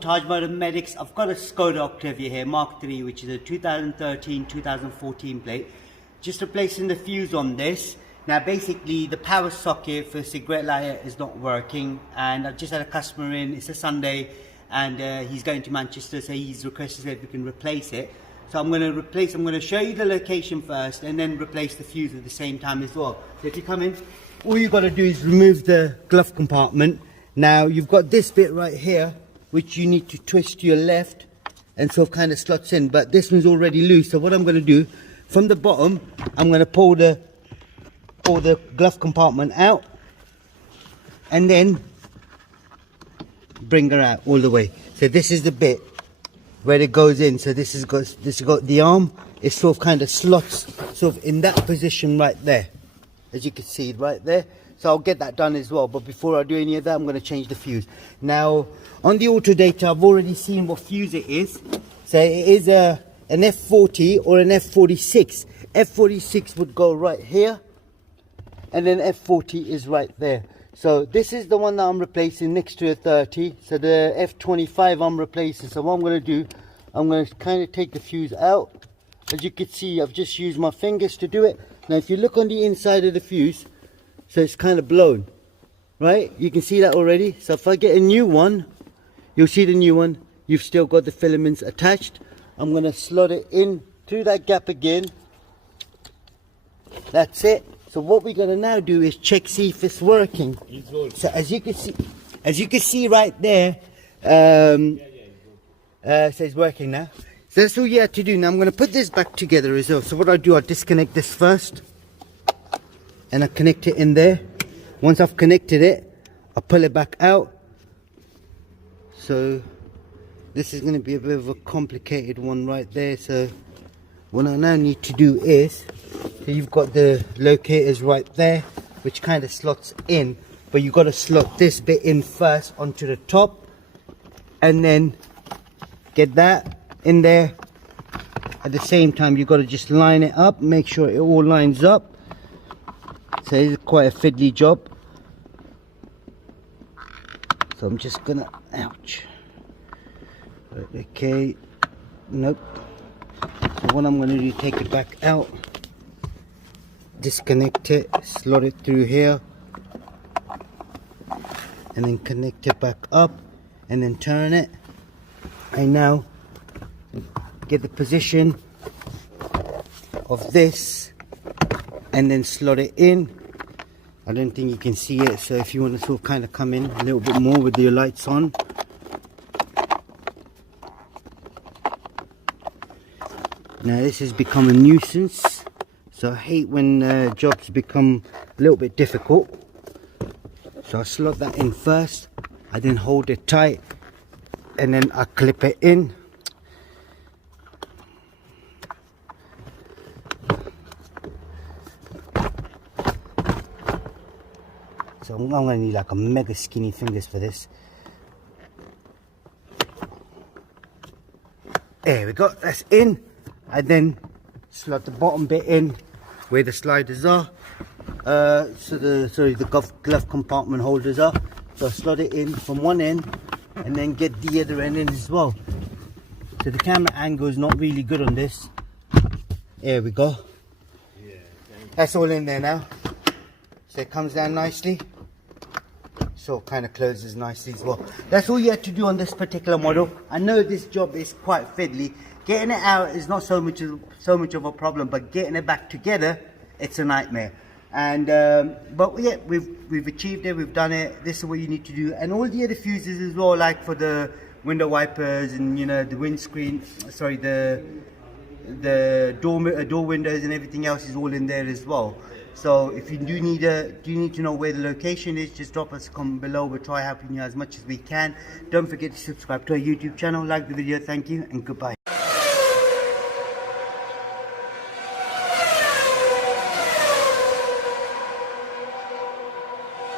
Taj Medics. I've got a Skoda Octavia here, Mark III, which is a 2013-2014 plate. Just replacing the fuse on this. Now basically the power socket for cigarette lighter is not working, and I've just had a customer in, it's a Sunday, and he's going to Manchester, so he's requested if we can replace it. So I'm going to show you the location first and then replace the fuse at the same time as well. So if you come in, all you've got to do is remove the glove compartment. Now you've got this bit right here, which you need to twist to your left, and so it kind of slots in, but this one's already loose. So what I'm going to do, from the bottom, I'm going to pull the glove compartment out and then bring her out all the way. So this is the bit where it goes in. So this has got the arm. It sort of kind of slots sort of in that position right there, as you can see right there. So I'll get that done as well, but before I do any of that, I'm going to change the fuse. Now on the auto data, I've already seen what fuse it is. So it is an F40 or an F46. F46 would go right here, and then F40 is right there. So this is the one that I'm replacing next to a 30. So the F25 I'm replacing. So what I'm going to do, I'm going to kind of take the fuse out. As you can see, I've just used my fingers to do it. Now if you look on the inside of the fuse, so it's kind of blown, right? You can see that already. So if I get a new one, you'll see the new one. You've still got the filaments attached. I'm going to slot it in through that gap again. That's it. So what we're going to now do is check, see if it's working. So as you can see right there, so it's working now. So that's all you have to do. Now I'm going to put this back together as well. So what I do, I disconnect this first, and I connect it in there. Once I've connected it, I pull it back out. So this is going to be a bit of a complicated one right there. So what I now need to do is, so you've got the locators right there, which kind of slots in, but you've got to slot this bit in first onto the top, and then get that in there. At the same time, you've got to just line it up, make sure it all lines up. So it's quite a fiddly job. So I'm just gonna, ouch. Right, okay, nope. So what I'm gonna do, take it back out, disconnect it, slot it through here, and then connect it back up, and then turn it. And now get the position of this, and then slot it in. I don't think you can see it, so if you want to sort of kind of come in a little bit more with your lights on. Now this has become a nuisance, so I hate when jobs become a little bit difficult. So I slot that in first, I then hold it tight, and then I clip it in. So I'm going to need like a mega skinny fingers for this. There we go, that's in. I then slot the bottom bit in where the sliders are. The glove compartment holders are. So I slot it in from one end and then get the other end in as well. So the camera angle is not really good on this. There we go. That's all in there now. So it comes down nicely. So it kind of closes nicely as well. That's all you have to do on this particular model. I know this job is quite fiddly. Getting it out is not so much of a problem, but getting it back together, it's a nightmare. And but yeah, we've achieved it. We've done it. This is what you need to do. And all the other fuses as well, like for the window wipers and the windscreen. Sorry, the door windows and everything else is all in there as well. So if you do need to know where the location is, just drop us a comment below. We'll try helping you as much as we can. Don't forget to subscribe to our YouTube channel, like the video, thank you, and goodbye.